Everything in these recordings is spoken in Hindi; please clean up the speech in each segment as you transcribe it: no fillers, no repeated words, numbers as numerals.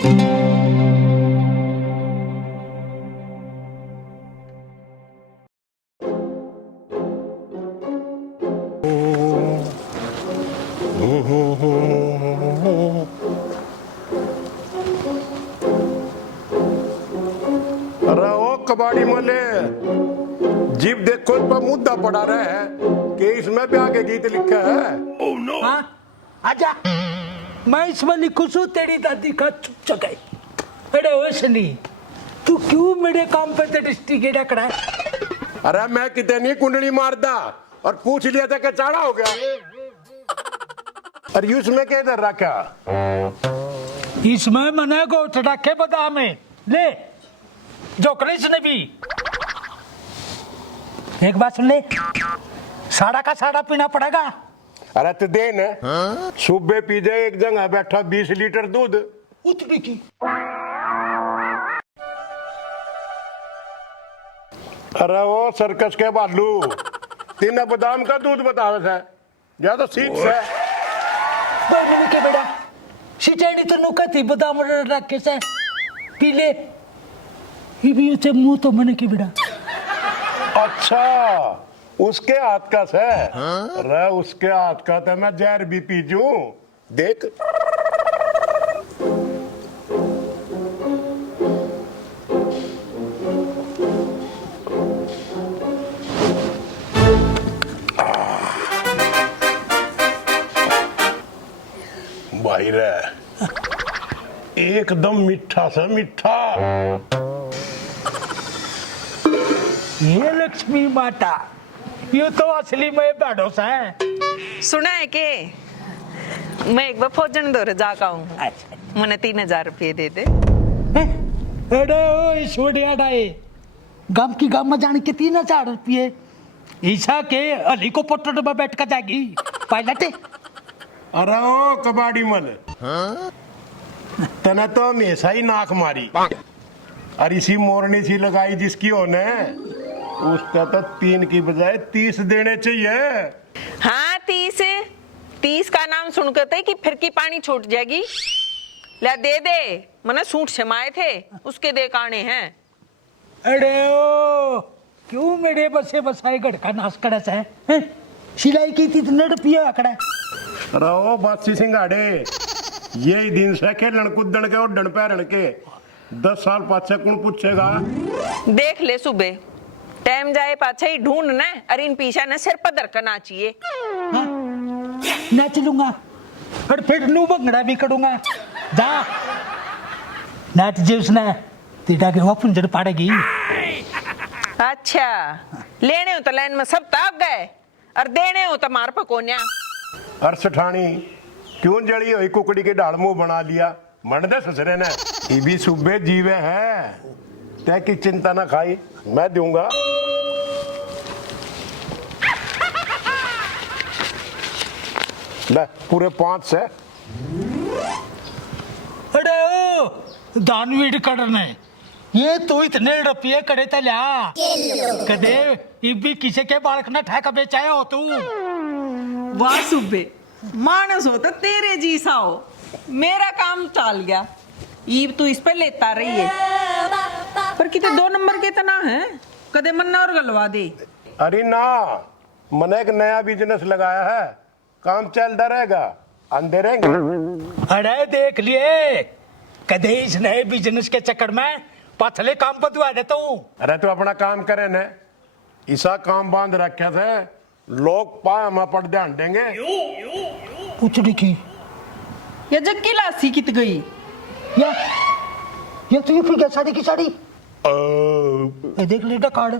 अरे ओ कबाड़ी मले, जीप देखो इस पर मुद्दा पड़ा रहा है कि इसमें भी आगे गीत लिखा है। Oh no. हाँ आजा, मैं इसमें लिखू छू तेरी दादी का चुप चुकाई। अरे वैसनी तू क्यों मेरे काम पे ते दृष्टि गेड़ा करा? अरे मैं कितनी कुंडली मारदा और पूछ लिया था कि चाड़ा हो गया। और इसमें क्या इधर रखा? इसमें मने को चटाके बादाम है ले जो कलेश ने भी। एक बात सुन ले, साड़ा का साड़ा पीना पड़ेगा। अरे तो दे न, सुबह पी जाए एक जगह बैठा 20 लीटर दूध उतनी की। अरे वो सर्कस के बालू तीन बादाम का दूध बतावे है या तो सीख से बड़े के बेटा सिटेनी तो नुका थी बादाम रख के से पी ले। ये भी उसे मुंह तो मने के बेटा। अच्छा उसके हाथ का से? अरे उसके हाथ का तो मैं जहर भी पी जूं देख। भाई रे एकदम मीठा सा मीठा। ये लक्ष्मी माता ये तो असली में बैठो है। सुना है के मैं एक बार फौजन दौरे जाका हूँ। मैंने 3000 रुपये दे दे। अरे ओ ईश्वरिया डाए गांव की गांव में जाने के 3000 रुपये ईसा के हेलीकॉप्टर में बैठ कर जाएगी पायलट। अरे ओ कबाड़ी मल, तने तो हमेशा ही नाक मारी और इसी मोरनी सी लगाई जिसकी होने उसका तो 3 की बजाय 30 देने चाहिए। हाँ 30 का नाम सुनकर थे कि फिर की पानी छूट जाएगी। ले दे दे, मैंने सूट समाये थे उसके दे काने हैं। अरे ओ क्यों मेरे बसे बसाए गढ़ का नाश करस है? सिलाई की 3 रुपया आकड़ा। अरे ओ बासी सिंगाड़े यही दिन से खेलन कूदन के और डन पैरन के 10 साल पाछे कौन पूछेगा? देख ले सुबह टाइम जाए पाछे ही ढूंढ न और इन पीछा ने सिर पर दरकना चाहिए। नाच लूंगा और फिर नू भंगड़ा भी करूंगा। जा नाच जे उसने तेरा के पुंजर पाड़ेगी। अच्छा लेने हो तो लाइन में सब ताप गए और देने हो तो मार पकोन्या। और सठानी क्यों जड़ी हुई कुकड़ी के ढाल मुंह बना लिया? मन दे ससरे ने ये भी सुबह जीवे हैं, तय की चिंता ना खाई मैं दूंगा। ले पूरे 5 से। अरे ओ दानवीर करने ये तो इतने रुपये करे तो ल्या कदे ये भी किसी के बालक ने ठेका बेचाया हो तू। वाह सुबे मानस हो तो तेरे जैसा हो, मेरा काम चाल गया। ईब तू इस पर लेता रही है पर कितने 2 नंबर के तना है कदे मन्ना और गलवा दे। अरे ना मैंने एक नया बिजनेस लगाया है, काम चलता रहेगा अंधे रहेंगे। अरे देख लिए कदे इस नए बिजनेस के चक्कर में पथले काम बदवा देता हूँ। अरे तू अपना काम करे न, ऐसा काम बांध रखे थे लोग पाए हम पड़ ध्यान देंगे। कुछ लिखी या जक्की लासी कित गई या तू ये फिर क्या साड़ी की साड़ी ये देख लेटा कार्ड।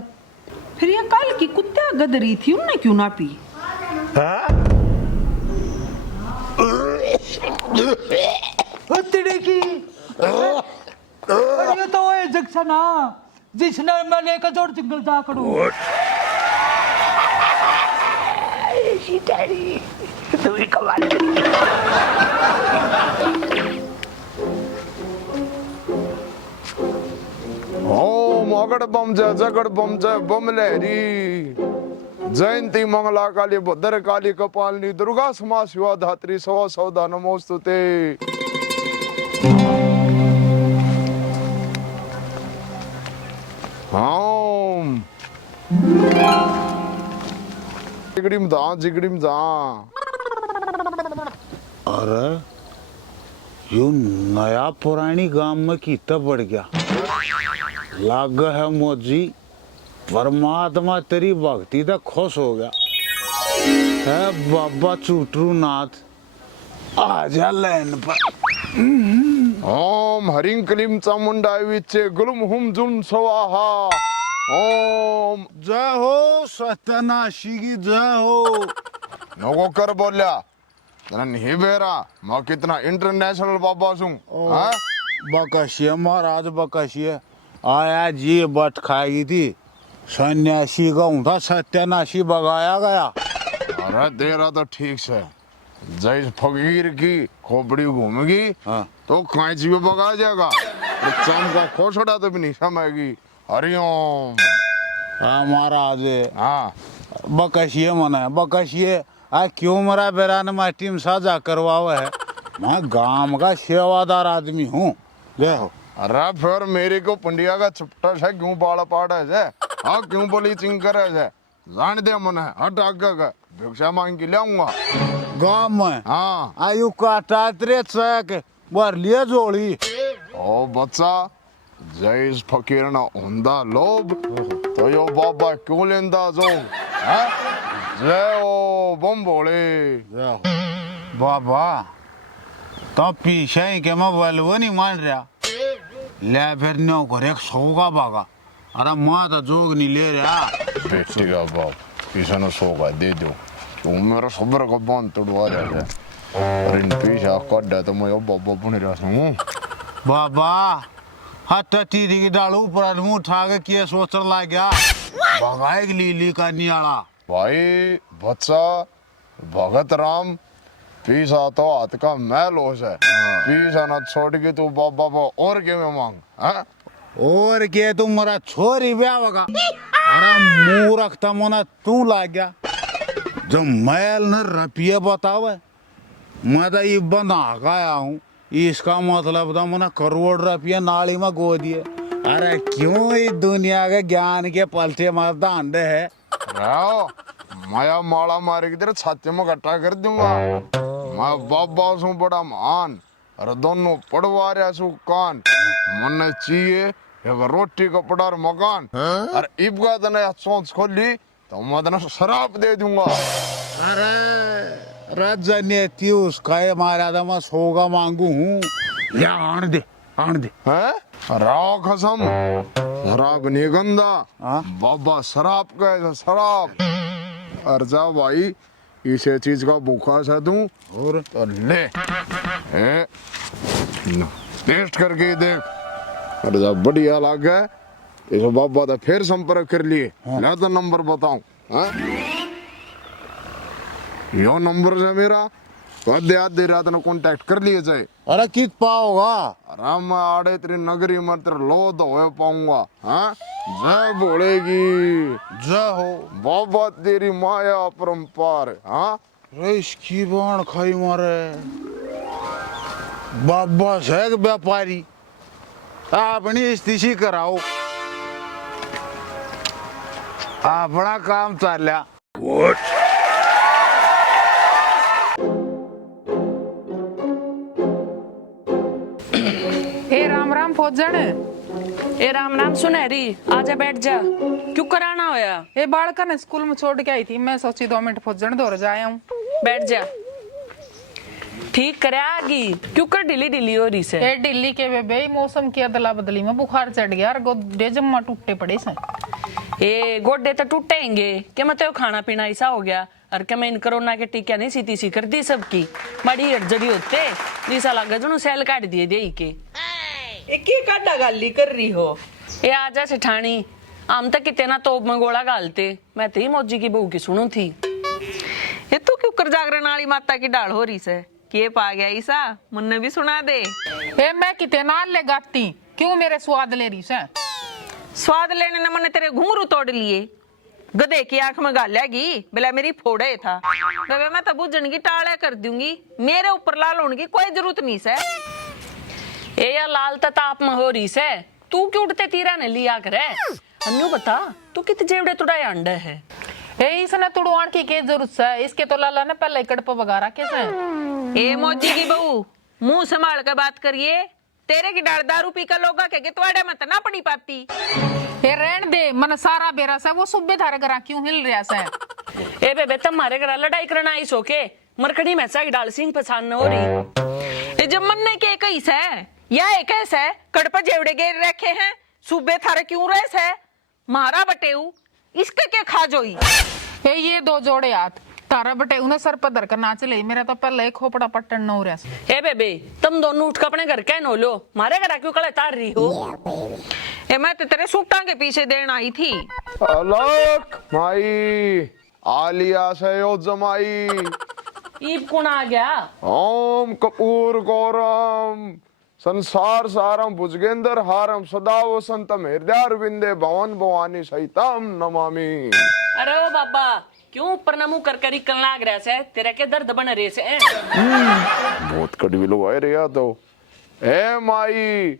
फिर ये कल की कुत्ता गदरी थी उन्हें क्यों ना पी? तेरे की ये तो है जक्सना जिसने मैं लेकर जोड़ जंगल जा करूं। तू ही कमाल। ओम अगड़ बम जय जगड़ बम जय बम लहरी जयंती मंगला काली भद्र काली कपालिनी दुर्गा समा शिवा धात्री सवा सौदा नमोस्तुते। जिगड़ी में दा अरे यो नया पुरानी गांव में कितना बढ़ गया। लाग है मोजी परमात्मा तेरी भक्ति तक खुश हो गया है। बाबा चूटरू नाथ आजा लैन पर। ओम हरिं क्लीं चामुंडाय विचे गुलुम हुम जुम स्वाहा। ओम जय हो सत्यनाशी की जय हो। नगो कर बोल्या नहीं बेरा मैं कितना इंटरनेशनल बाबा सूं। हाँ? बकशिया महाराज बकशिया आया जी बट खाई थी सन्यासी का था सत्यानाशी बगाया गया। अरे तेरा तो ठीक से जैसे फकीर की खोपड़ी घूमेगी हाँ। तो कैंची भी बगा जाएगा, तो चमका खोसड़ा तो भी नहीं समझेगी। हरिओम। हाँ महाराज हाँ बकशिया मना बकशिया आ क्यों मरा बेरा ने माटी में साझा करवावा है। मैं गांव का सेवादार आदमी हूँ। ले हो अरे फिर मेरे को पंडिया का चुपटा से क्यों बाल पाड़ा है? हाँ क्यों बोली चिंकर है? जान दे मन है हट आगे का भिक्षा मांग के लाऊंगा गांव में। हाँ आयु काटा त्रे चक बर लिए जोड़ी। ओ बच्चा जैस फकीर ना हुंदा लोभ तो यो बाबा क्यों लेंदा जोग? हाँ? जय ओ बम भोले। बाबा तो पीछे ही के मैं बलवो नहीं मान रहा ले फिर नो को एक सौ का भागा। अरे माँ तो जोग नहीं ले रहा। बेटी का बाप पीछे न सोगा दे दो क्यों मेरा सब्र का बांध तोड़वा रहा है। अरे इन पीछे कड्डा तो मैं बाबा बन रहा हूँ। बाबा हट टीरी की डालू ऊपर मुंह उठा के किए सोचर ला गया भगाए लीली का नियाला। भाई बच्चा भगत राम पीछा तो हाथ का मैल होश है। पीछा ना छोड़ के तू बाबा और के में मांग। हाँ? और के तुम मेरा छोरी ब्याह होगा। अरे मुंह रखता मना तू ला गया जो मैल न रपिया बतावे मैं तो ये बना गया हूँ। इसका मतलब था मना करोड़ रुपया नाली में गो दिए। अरे क्यों इस दुनिया के ज्ञान के पलटे मरदा अंडे है। रहो माया माला मारे की तेरे छाते में गट्टा कर दूंगा। मैं बाबा सू बड़ा महान अरे दोनों पड़वा रहा सू कान मन चाहिए एक रोटी कपड़ा और मकान। अरे इबका तने सोच खोली तो मैं तने शराब दे दूंगा। अरे रजने त्यूस कहे मारा था मैं सोगा मांगू हूँ या आन दे हैं? राव कसम शराब नहीं गंदा। हाँ? बाबा शराब का शराब। अरे जा भाई इसे चीज का भूखा सा दूं और तो ले ए, टेस्ट करके देख। अरे जब बढ़िया लग गया इसको बाबा तो फिर संपर्क कर लिए। मैं तो नंबर बताऊं। यो नंबर है मेरा तो आधे रात ने कांटेक्ट कर लिए जाए। अरे कित पाओगा। राम आड़े तेरी नगरी में तेरे लो तो हो पाऊंगा। हाँ जय बोलेगी जय हो बाबा तेरी माया परम्पार। हाँ रेस की बाण खाई मारे बाबा से व्यापारी अपनी स्थिति कराओ अपना काम चाल्या। ए राम राम फौजण। ए राम राम सुनहरी आजा बैठ जा। क्यों कराना होया? ए बालका ने स्कूल में छोड़ के आई थी मैं सोची 2 मिनट फौजण दौड़ जाया हूँ। बैठ जा। ठीक करे आगी क्यों कर ढीली ढीली हो रही से? ए दिल्ली के बेबे मौसम की अदला बदली में बुखार चढ़ गया और गोडे जम्मा टूटे पड़े से। ए गोडे तो टूटेंगे क्या मतलब खाना पीना ऐसा हो गया और क्या मैं इन कोरोना के टीका नहीं सीती सी कर दी सबकी बड़ी हड़जड़ी होते ऐसा लगा जो सेल काट दिए दे के एक काटा गाली कर रही हो। ए आजा सेठानी हम तक कितने ना तोप में गोला गालते मैं तो ही मौजी की बहू की सुनू थी। ये तू क्यों कर जागरण वाली माता की डाल हो रही से के पा गया ईसा मुन्ने भी सुना दे। ए मैं कितना ले गाती क्यों मेरे स्वाद ले रही से? स्वाद लेने न मैंने तेरे घुंघरू तोड़ लिए गधे की आंख में गालेगी बोला मेरी फोड़े था बेबे मैं तब बुझन की टाले कर दूंगी मेरे ऊपर लाल होने की कोई जरूरत नहीं से। ए या लाल ताप में हो रही से तू क्यों उठते तीरा ने लिया करे अन्नू बता तू कितने जेवड़े तुड़ाए अंडे है? ए इसने तुड़वान की के जरूरत है? इसके तो लाला ने पहले कड़प बगा रखे से। ए मौजी की बहू, मुंह संभाल कर बात करिए। तेरे की डाल दारू पी कर लोगा के तुम्हारे में तना पड़ी पाती। ए रहन दे, मन सारा बेरा से वो सुबह थारे घर क्यों हिल रहा से? ए बेबे तुम्हारे घर लड़ाई करना आई सो के मरकड़ी में सा डाल सिंह पहचान न हो रही। ए जब मन ने के कई से या एक ऐसे कड़प जेवड़े गेर रखे हैं सुबह थारे क्यों रहे से? मारा बटेऊ इसके के खा जोई। ए ये दो जोड़े हाथ तारा बटे उन्हें सर पर धर कर नाच ले। मेरा तो पहले एक खोपड़ा पट्टन न हो रहा से। ए बेबे तुम दोनों उठ कर अपने घर के नो लो, मारे घर क्यों कले तार रही हो? ए मैं तो तेरे सूटा के पीछे देन आई थी। अलग माई आलिया से यो जमाई ईब कौन आ गया? ओम कपूर गौरम संसार सारम भुजगेंद्र हारम सदा वसंतम हृदय विंदे भवन भवानी सहितम नमामि। अरे ओ बाबा क्यों प्रणाम कर कर कल लाग रहा से? तेरे के दर्द बन रहे से? बहुत कड़वी लोग आए रे तो। ए माई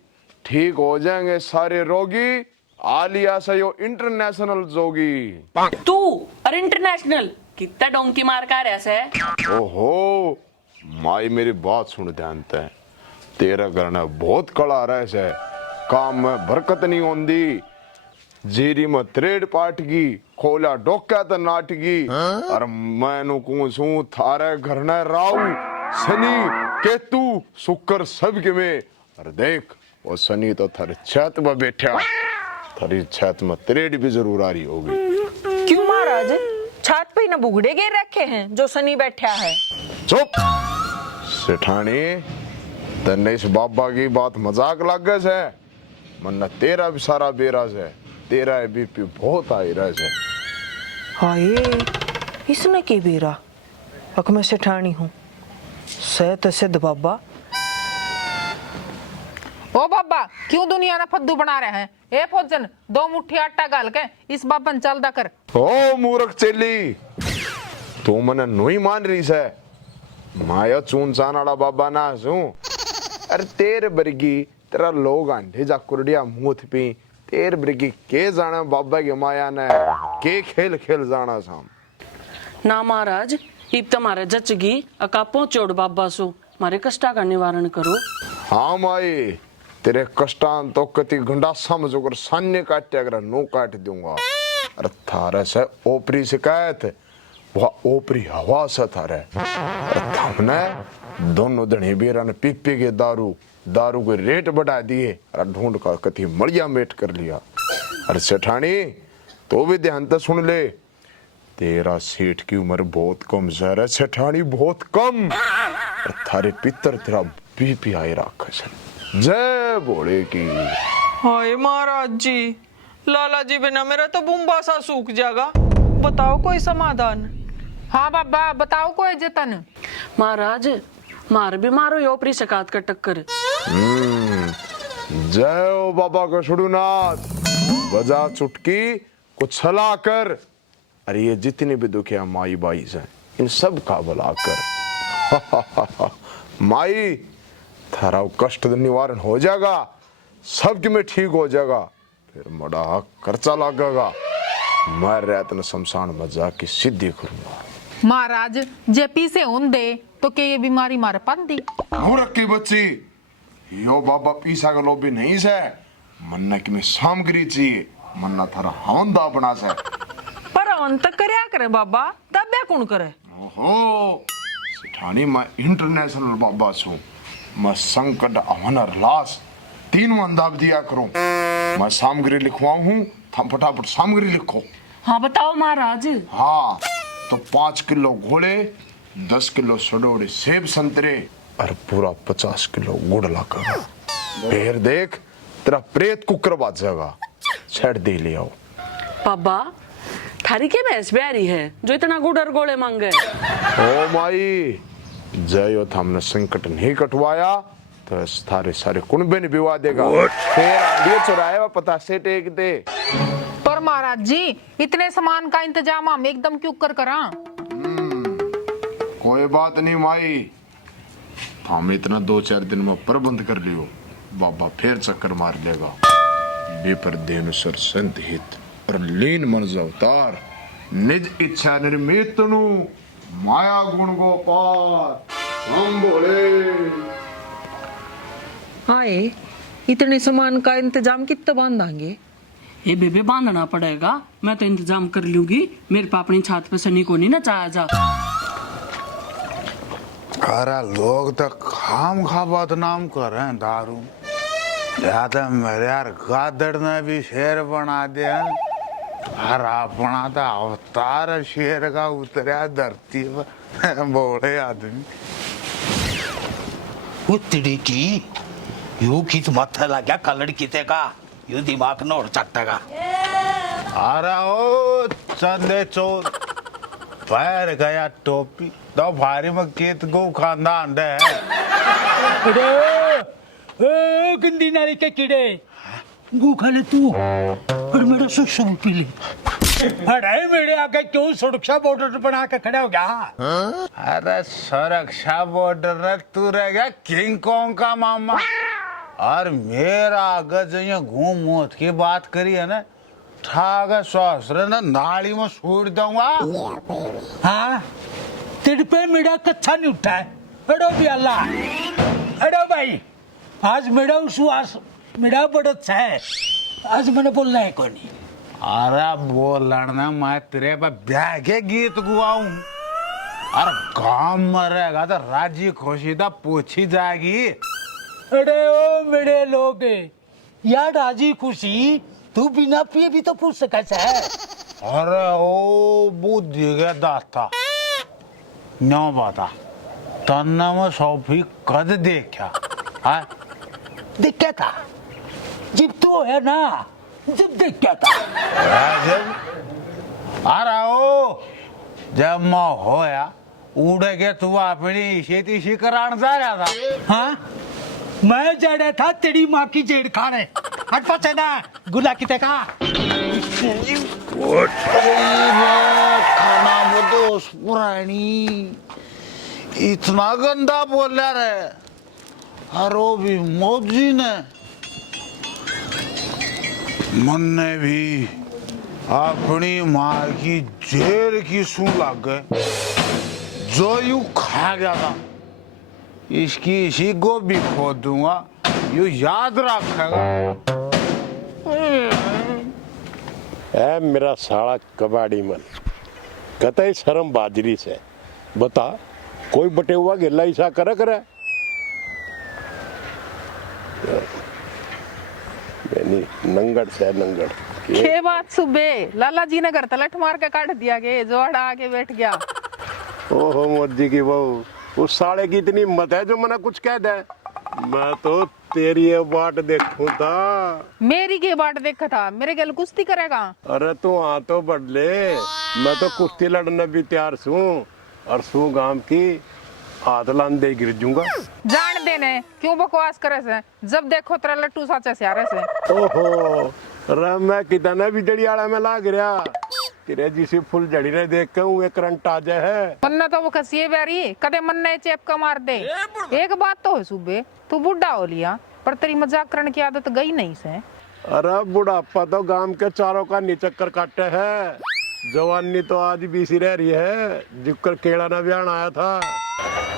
ठीक हो जाएंगे सारे रोगी। आलिया से यो इंटरनेशनल जोगी। तू और इंटरनेशनल कितना डोंकी मार का रहा से? ओहो माई मेरी बात सुन ध्यान ते। तेरा करना बहुत कड़ा रहे से काम में बरकत नहीं होंदी। जीरी में थ्रेड पाट की खोला डोक्या तो नाटकी। और मैनू कहूं थारे घर ने राहु शनि केतु शुक्र सब के में। और देख वो शनि तो थारे छत में बैठा, थारी छत में थ्रेड भी जरूर आ रही होगी। क्यों महाराज छत पे न बुगड़े गिर रखे हैं जो शनि बैठा है? चुप सेठानी, तन्ने इस बाबा की बात मजाक लग गए से। मन्ना तेरा भी सारा बेरा से, तेरा बीपी बहुत आई रहा से। हाय इसने की बेरा अक मैं सेठानी हूँ सहत सिद्ध बाबा। ओ बाबा क्यों दुनिया ना फद्दू बना रहे हैं? ए फौजन दो मुट्ठी आटा गाल के इस बाबन चलदा कर। ओ मूर्ख चेली तू मने नहीं मान रही से? माया चून चानाड़ा बाबा ना हूँ। अरे तेरे बरगी तेरा लोग अंडे जा कुरडिया मुंह पी। तेरे बरगी के जाना बाबा की माया ने के खेल खेल जाना साम। ना महाराज इब तुम्हारे जचगी अका पहुंचोड़ बाबा सो मारे कष्टा का निवारण करो। हाँ माई तेरे कष्टान तो कति घंटा समझो कर सान्य काटे अगर नो काट दूंगा। अरे थारे से ओपरी शिकायत वह ओपरी हवा से थारे। अरे हमने दोनों दने बेरा ने पी पी के दारू के रेट बढ़ा दिए। अरे ढूंढ कर कति मड़िया मेट कर लिया। अरे सेठानी तो भी ध्यान से सुन ले, तेरा सेठ की उम्र बहुत कम है सेठानी, बहुत कम। थारे पितर तेरा बीपी आई रखा है। जय भोले की। हाय महाराज जी, लाला जी बिना मेरा तो बुम्बा सा सूख जाएगा। बताओ कोई समाधान। हाँ बाबा बताओ कोई जतन। महाराज मार भी मारो यो ओपरी शिकायत का टक्कर। जय हो बाबा का छुड़ूनाथ, बजा चुटकी कुछ छला कर। अरे ये जितनी भी दुखिया माई बाई है इन सब का भला कर। माई थारा कष्ट निवारण हो जाएगा, सबके में ठीक हो जाएगा। फिर बड़ा खर्चा लगेगा। मैं रहते न शमशान में जाके सिद्धि करूंगा। महाराज जेपी से उन दे तो के ये बीमारी मारे पाती। मूर्ख की बच्ची, यो बाबा पीसा का लोभी नहीं से। मन्ना की में सामग्री चाहिए, मन्ना थारा हवंदा बना से। पर अंत करया करे बाबा, दब्या कौन करे? ओहो सेठानी मैं इंटरनेशनल बाबा छू। मैं संकट अवनर लाश तीनों अंदाज दिया करूं। मैं सामग्री लिखवाऊं हूं, थम फटाफट सामग्री लिखो। हाँ बताओ महाराज। हाँ तो 5 किलो घोड़े, 10 किलो सड़ोड़े सेब संतरे और पूरा 50 किलो गुड़ लगा। फिर देख तेरा प्रेत कुकर बात जाएगा। छेड़ दे ले आओ। बाबा थारी के भैंस ब्यारी है जो इतना गुड़ और गोले मांगे? ओ माई जय हमने संकट नहीं कटवाया तो थारे सारे कुनबे ने बिवा देगा। तेरा चुराया पता से टेक दे। पर महाराज जी इतने सामान का इंतजाम हम एकदम क्यों करा? कोई बात नहीं माई, हम इतना 2-4 दिन में प्रबंध कर लियो। बाबा फिर चक्कर मार लेगा। विपर्देनुसर संत हित और लीन मन अवतार निज इच्छा निर्मित नु माया गुण गोपाल हम बोले। आए इतने सामान का इंतजाम कितना बांधांगे? ये बेबे बांधना पड़ेगा, मैं तो इंतजाम कर लूंगी। मेरे पापा अपनी छात पे सनी को नहीं नचाया जा। अरे लोग तो खाम खा बदनाम कर रहे हैं दारू। या तो मेरे यार गादड़ ने भी शेर बना दिया और अपना तो अवतार शेर का उतरा धरती पर बोले आदमी। उतड़ी की यू किस माथा लगा कलड़ किते का यू दिमाग नोड़ चट्टेगा। अरे ओ चंदे चोर पैर गया टोपी तो भारी में केत गो खांदा अंडे है। अरे ओ गंदी नाली के कीड़े गू खा ले तू और मेरा सुसु पी ले। अरे मेरे आगे क्यों सुरक्षा बॉर्डर बना के खड़ा हो गया? अरे सुरक्षा बॉर्डर तू रह गया किंग कॉन्ग का मामा। और मेरा आगे जो घूम मोत की बात करी है ना ठाक ससुर ना नाली में छोड़ दूंगा। हाँ तेरे पे मेरा कच्चा नहीं उठा है। अड़ो भी अल्लाह अड़ो भाई आज मेरा विश्वास मेरा बढ़त है। आज मैंने बोलना है कोई नहीं। अरे बोल लड़ना मैं तेरे पे ब्याह के गीत गुआऊं और गांव में रहेगा तो राजी खुशी तो पूछी जाएगी। अरे ओ मेरे लोग यार राजी खुशी तू बिना पिए भी तो पूछ सकता है। अरे ओ बुद्धि के दाता नो बता तन्ना में सोफी कद देखा है? देखा था जब तो है ना जब देखा था। जब अरे ओ जब मैं होया उड़े के तू अपनी खेती शिकरान जा रहा था। हाँ मैं जा रहा था तेरी माँ की जेड़ खाने। हट पासे ना गुला किते का खाना बदोस पुरानी इतना गंदा बोल रहे हरो भी मौजी ने मन ने भी अपनी माँ की जेर की सू लग गए जो यू खा गया था। इसकी इसी को भी खो दूंगा यू याद रखेगा। है मेरा साला कबाड़ी मन कतई शर्म बाजरी से बता कोई बटे हुआ गिल्ला ऐसा करे करे नंगड़ से नंगड़ ये बात सुबह लाला जी ने घर तलट मार के काट दिया के जोड़ा आके बैठ गया। ओहो मोदी की बहू उस साले की इतनी हिम्मत है जो मना कुछ कह दे। मैं तो तेरी ये बाट देखूं था। मेरी के बाट देखा था मेरे गल कुश्ती करेगा। अरे तू आ तो बढ़ ले मैं तो कुश्ती लड़ने भी तैयार हूँ और सू गांव की हाथ लांदे गिर जूंगा। जान देने क्यों बकवास करे से जब देखो तेरा लट्टू साचे से आ रहे से। ओहो रे मैं कितना भी जड़ियाला में लाग रहा तेरे जिसी फुल जड़ी ने देख के वो करंट आ जाए है। मन्ना तो वो खसिए बैरी कदे मन्ना चेप का मार दे। एक बात तो है सुबह तू बुढ़ा हो लिया पर तेरी मजाक करने की आदत गई नहीं से। अरे बुढ़ापा तो गांव के चारों का निचक्कर काटे है जवानी तो आज भी सी रह रही है जिकर केड़ा ना बयान आया था।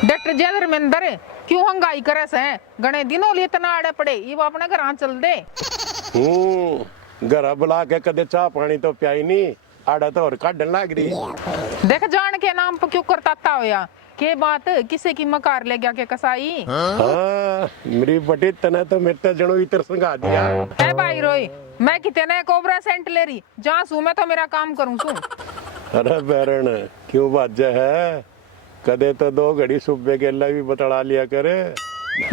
डॉक्टर जय धर्मेंद्र क्यों हंगाई करे से गणे दिनों लिए तना आड़े पड़े ये अपने घर चल दे। घर बुला के कदे चाह पानी तो प्याई नहीं आड़ा तो और काटन लग रही। देख जान के नाम पर क्यों करता होया के बात किसे की मकार ले गया के कसाई। हाँ मेरी बटी तना तो मेरे जनो इतर संगा दिया है भाई रोई मैं कितने कोबरा सेंट ले रही जहाँ सू मैं तो मेरा काम करूँ सू। अरे बैरण क्यों बाजा है कदे तो दो घड़ी सुबह के भी बतला लिया करे।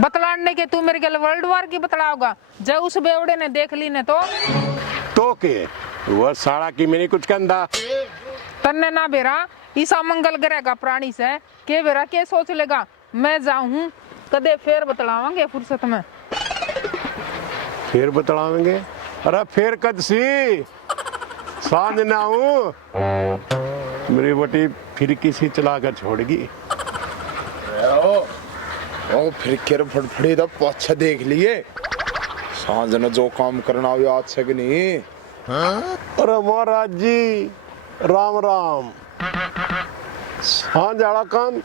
बतलाने के तू मेरे गल वर्ल्ड वार की बतलाओगा जब उस बेवड़े ने देख ली ने तो के वो साड़ा की मैंने कुछ कंधा तन्ने ना बेरा ईसा मंगल ग्रह का प्राणी से के बेरा के सोच लेगा मैं जाऊं कदे फिर बतलावांगे फुर्सत में फिर बतलावेंगे। अरे फिर कद सी सांझ ना हूँ मेरी बटी फिर किसी चला कर छोड़गी। ओ फिर केर फड़फड़ी तो पाछा देख लिए सांझ ने जो काम करना हो आज से कि नहीं। अरे महाराज जी राम राम। हाँ जाड़ा काम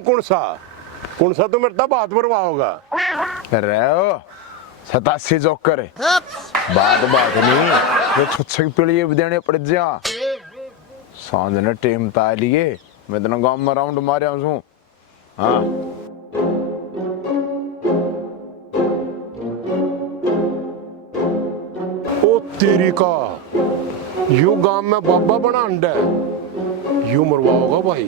कौन सा तो मेरे तब हाथ भरवा होगा। रहो 87 जोकर है। बात नहीं ये छुच्छे की पीढ़ी भी देने पड़ जा। सांझ ने टीम ता लिए मैं तो गांव में राउंड मारे हूँ। हाँ ओ तेरी का यू गांव में बाबा बना अंडा यू मरवा होगा भाई।